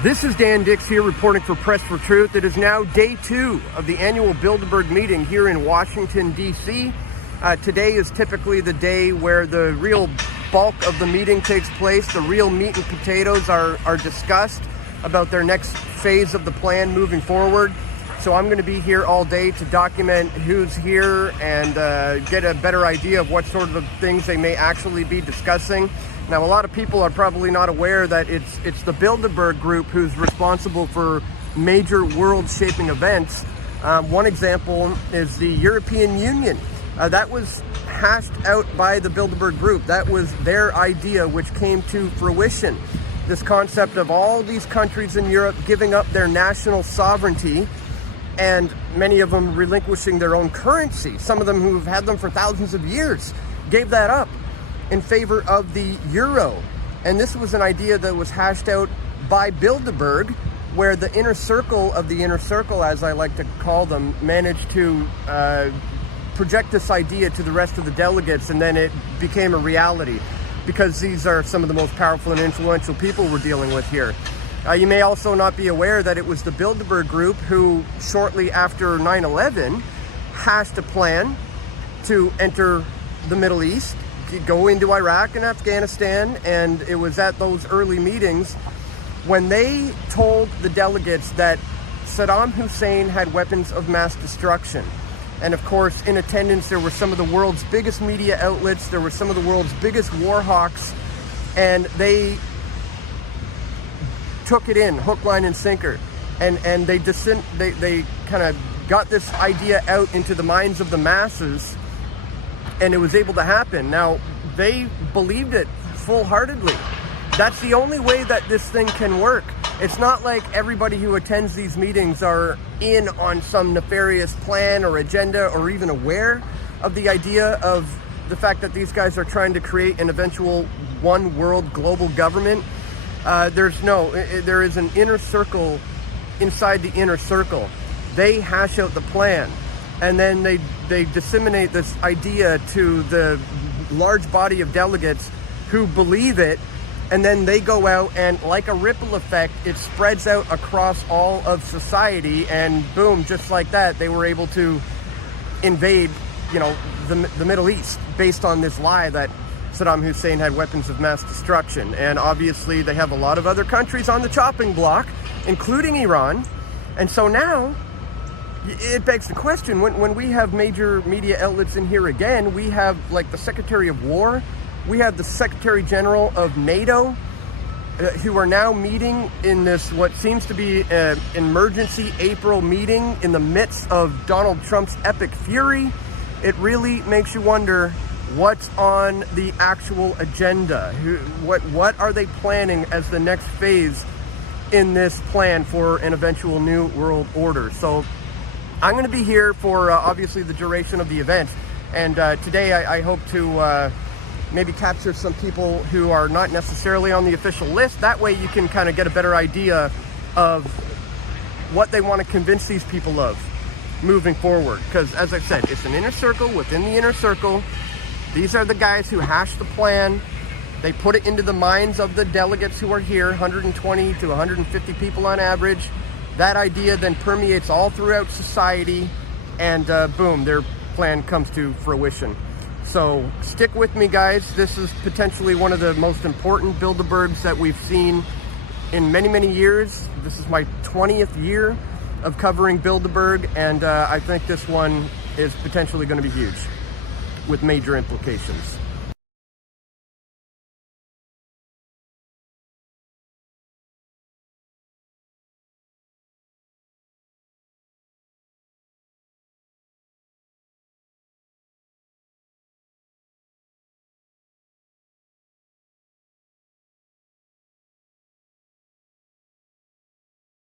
This is Dan Dix here reporting for Press for Truth. It is now day 2 of the annual Bilderberg meeting here in Washington, D.C. Today is typically the day where the real bulk of the meeting takes place. The real meat and potatoes are discussed about their next phase of the plan moving forward. So I'm going to be here all day to document who's here and get a better idea of what sort of things they may actually be discussing. Now, a lot of people are probably not aware that it's the Bilderberg group who's responsible for major world-shaping events. One example is the European Union. That was hashed out by the Bilderberg group. That was their idea, which came to fruition. This concept of all these countries in Europe giving up their national sovereignty, and many of them relinquishing their own currency. Some of them who've had them for thousands of years gave that up in favor of the euro. And this was an idea that was hashed out by Bilderberg, where the inner circle of the inner circle, as I like to call them, managed to project this idea to the rest of the delegates, and then it became a reality, because these are some of the most powerful and influential people we're dealing with here. You may also not be aware that it was the Bilderberg group who, shortly after 9/11, hashed a plan to enter the Middle East, go into Iraq and Afghanistan, and it was at those early meetings when they told the delegates that Saddam Hussein had weapons of mass destruction. And of course, in attendance, there were some of the world's biggest media outlets, there were some of the world's biggest war hawks, and they took it in, hook, line, and sinker. And they kind of got this idea out into the minds of the masses, and it was able to happen. Now, they believed it full-heartedly. That's the only way that this thing can work. It's not like everybody who attends these meetings are in on some nefarious plan or agenda, or even aware of the idea of the fact that these guys are trying to create an eventual one world global government. There is an inner circle inside the inner circle. They hash out the plan, and then they disseminate this idea to the large body of delegates who believe it, and then they go out and, like a ripple effect, it spreads out across all of society, and boom, just like that, they were able to invade, the Middle East based on this lie that Saddam Hussein had weapons of mass destruction. And obviously they have a lot of other countries on the chopping block, including Iran. And so now it begs the question, when we have major media outlets in here again, we have like the Secretary of War, we have the Secretary General of NATO, who are now meeting in this, what seems to be an emergency April meeting in the midst of Donald Trump's epic fury. It really makes you wonder what's on the actual agenda. What are they planning as the next phase in this plan for an eventual new world order? So I'm going to be here for obviously the duration of the event, and today I hope to maybe capture some people who are not necessarily on the official list. That way you can kind of get a better idea of what they want to convince these people of moving forward, because as I said, it's an inner circle within the inner circle. These are the guys who hash the plan. They put it into the minds of the delegates who are here, 120 to 150 people on average. That idea then permeates all throughout society, and boom, their plan comes to fruition. So stick with me, guys. This is potentially one of the most important Bilderbergs that we've seen in many, many years. This is my 20th year of covering Bilderberg, and I think this one is potentially going to be huge with major implications.